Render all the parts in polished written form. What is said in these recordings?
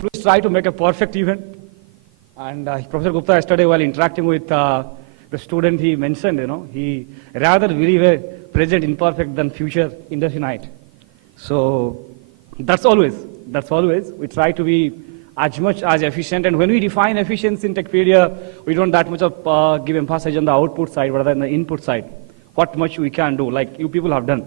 Please try to make a perfect event. And Professor Gupta yesterday, while interacting with the student, he mentioned, he rather believe a present imperfect than future indefinite. So that's always. We try to be as much as efficient. And when we define efficiency in Techpedia, we don't that much of give emphasis on the output side rather than the input side. What much we can do, like you people have done,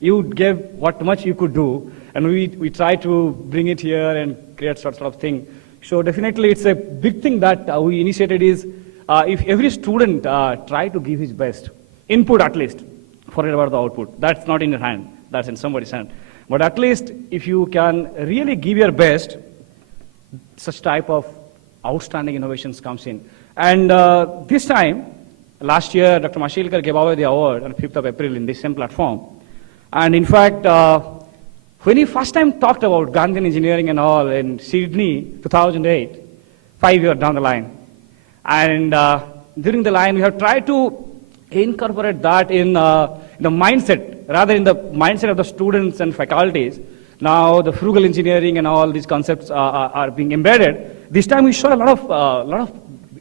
You gave what much you could do, and we try to bring it here and create sort of thing. So definitely it's a big thing that we initiated is if every student try to give his best, input at least, forget about the output. That's not in your hand, that's in somebody's hand. But at least if you can really give your best, such type of outstanding innovations comes in. And this time, last year, Dr. Mashilkar gave away the award on 5th of April in this same platform. And in fact, when he first time talked about Gandhian engineering and all in Sydney, 2008, 5 years down the line, and during the line, we have tried to incorporate that in the mindset, rather in the mindset of the students and faculties. Now the frugal engineering and all these concepts are being embedded. This time we saw a lot of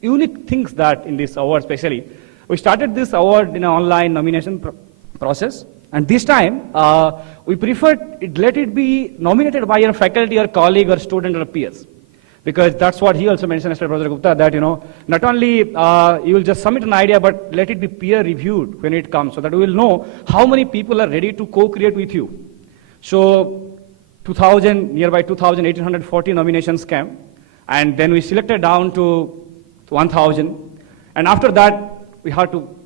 unique things that in this award, especially. We started this award in an online nomination process. And this time, we preferred let it be nominated by your faculty or colleague or student or peers. Because that's what he also mentioned, Mr. Professor Gupta, that, not only you will just submit an idea, but let it be peer reviewed when it comes, so that we will know how many people are ready to co-create with you. So, nearby 2,840 nominations came, and then we selected down to 1,000. And after that, we had to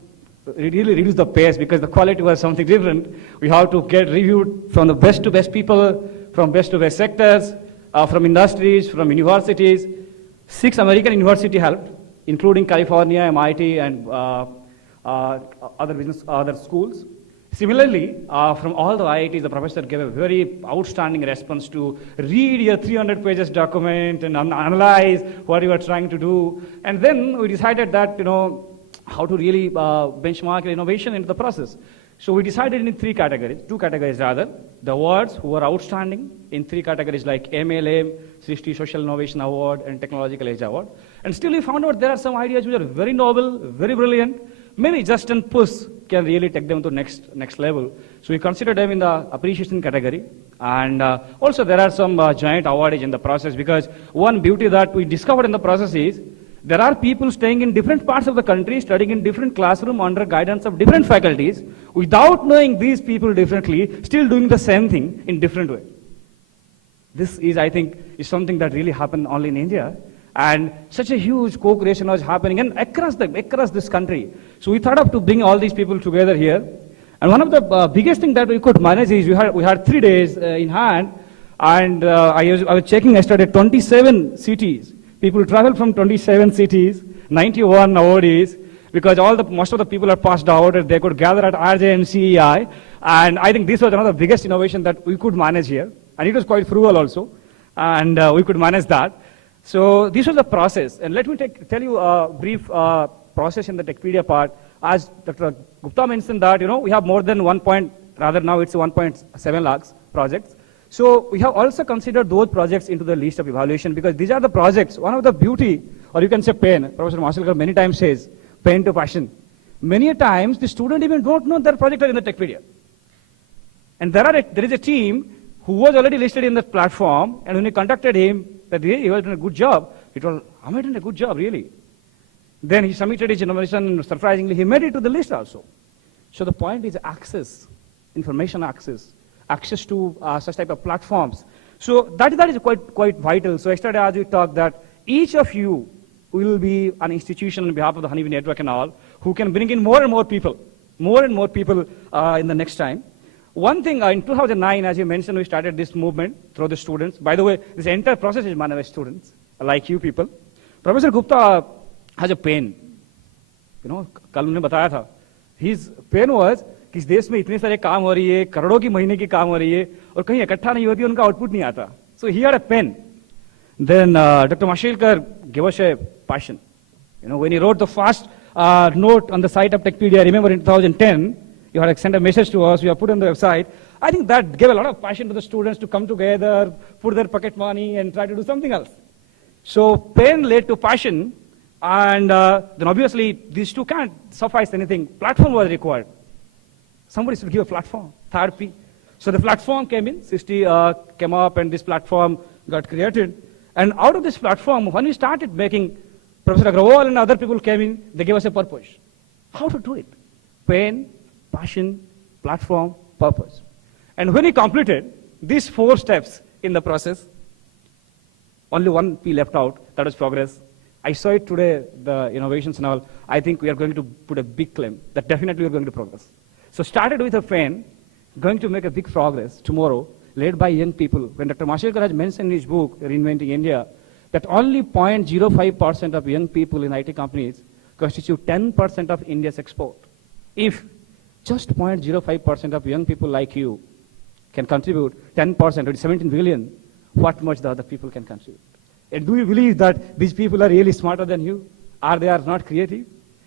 really reduce the pace because the quality was something different. We have to get reviewed from the best to best people, from best to best sectors, from industries, from universities. 6 American universities helped, including California, MIT, and other schools. Similarly, from all the IITs, the professor gave a very outstanding response to read your 300 pages document and analyze what you are trying to do. And then we decided that, how to really benchmark innovation into the process. So we decided in 2 categories rather. The awards who were outstanding in 3 categories like MLM, Srishti Social Innovation Award, and Technological Age Award. And still we found out there are some ideas which are very novel, very brilliant. Maybe just an push can really take them to next level. So we consider them in the appreciation category. And also there are some joint awardees in the process, because one beauty that we discovered in the process is there are people staying in different parts of the country, studying in different classrooms under guidance of different faculties, without knowing these people differently, still doing the same thing in different way. This is, I think, is something that really happened only in India. And such a huge co-creation was happening and across this country. So we thought of to bring all these people together here. And one of the biggest things that we could manage is we had 3 days in hand. And I was checking yesterday, 27 cities. People travel from 27 cities, 91 awardees, because most of the people are passed out and they could gather at RJ CEI. And I think this was one of the biggest innovation that we could manage here. And it was quite frugal also. And we could manage that. So this was the process. And let me tell you a brief process in the Techpedia part. As Dr. Gupta mentioned that, we have more than now it's 1.7 lakhs projects. So we have also considered those projects into the list of evaluation, because these are the projects, one of the beauty, or you can say pain, Professor Mashilkar many times says, pain to passion. Many times the student even don't know their project are in the Techpedia. And there is a team who was already listed in the platform, and when we contacted him, that he was doing a good job, he told, am I doing a good job, really? Then he submitted his innovation, and surprisingly, he made it to the list also. So the point is access, information access to such type of platforms. So that is quite vital. So yesterday as we talked that each of you will be an institution on behalf of the Honeybee Network and all, who can bring in more and more people in the next time. One thing, in 2009, as you mentioned, we started this movement through the students. By the way, this entire process is managed by students, like you people. Professor Gupta has a pain. कल उन्होंने बताया था. His pain was कि इस देश में इतने सारे काम हो रही है, करोड़ों की महीने की काम हो रही है, और कहीं इकट्ठा नहीं होती, उनका आउटपुट नहीं आता. So he had a pen. Then Dr. Mashilkar gave us a passion. When he wrote the first note on the site of Techpedia, I remember in 2010, you had sent a message to us, we have put on the website. I think that gave a lot of passion to the students to come together, put their pocket money, and try to do something else. So pain led to passion, and then obviously these two can't suffice anything. Platform was required. Somebody should give a platform, therapy. So the platform came in, 60 came up, and this platform got created. And out of this platform, when we started making, Professor Agrawal and other people came in, they gave us a purpose. How to do it? Pain, passion, platform, purpose. And when he completed these 4 steps in the process, only one P left out, that was progress. I saw it today, the innovations and all. I think we are going to put a big claim that definitely we are going to progress. So started with a pain, going to make a big progress tomorrow, led by young people. When Dr. Mashelkar has mentioned in his book, Reinventing India, that only 0.05% of young people in IT companies constitute 10% of India's export. If just 0.05% of young people like you can contribute 10%, or 17 billion, what much the other people can contribute? And do you believe that these people are really smarter than you? Or they are not creative?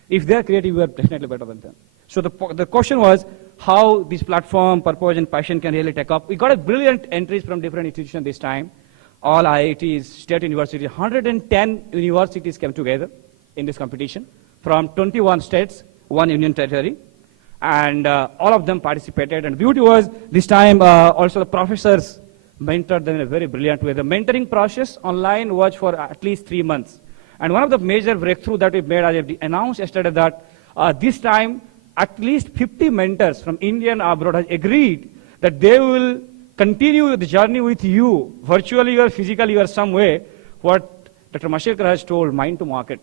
If they are creative, you are definitely better than them. So the question was how this platform, purpose, and passion can really take up. We got a brilliant entries from different institutions this time. All IITs, state universities, 110 universities came together in this competition from 21 states, 1 union territory. And all of them participated. And the beauty was this time also the professors mentored them in a very brilliant way. The mentoring process online was for at least 3 months. And one of the major breakthroughs that we made, as I announced yesterday, that this time at least 50 mentors from India and abroad have agreed that they will continue the journey with you, virtually or physically or some way, what Dr. Mashelkar has told, mind to market.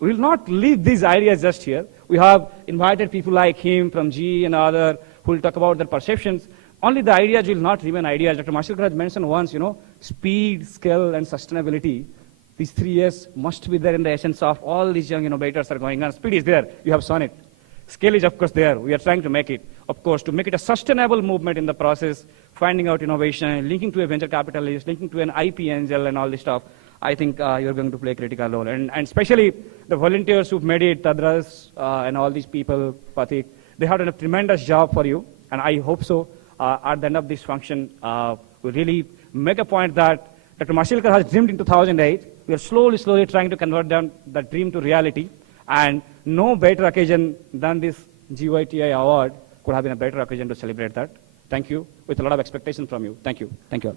We will not leave these ideas just here. We have invited people like him from GE and other who will talk about their perceptions. Only the ideas will not remain ideas. Dr. Mashelkar has mentioned once, speed, scale, and sustainability. These 3 S's must be there in the essence of all these young innovators are going on. Speed is there. You have seen it. Scale is, of course, there. We are trying to make it, of course, to make it a sustainable movement in the process, finding out innovation, linking to a venture capitalist, linking to an IP angel and all this stuff. I think you're going to play a critical role. And especially the volunteers who've made it, Tadras and all these people, Pathik, they have done a tremendous job for you. And I hope so. At the end of this function, we really make a point that Dr. Mashelkar has dreamed in 2008. We are slowly trying to convert that dream to reality. And no better occasion than this GYTI award could have been a better occasion to celebrate that. Thank you, with a lot of expectation from you. Thank you. Thank you all.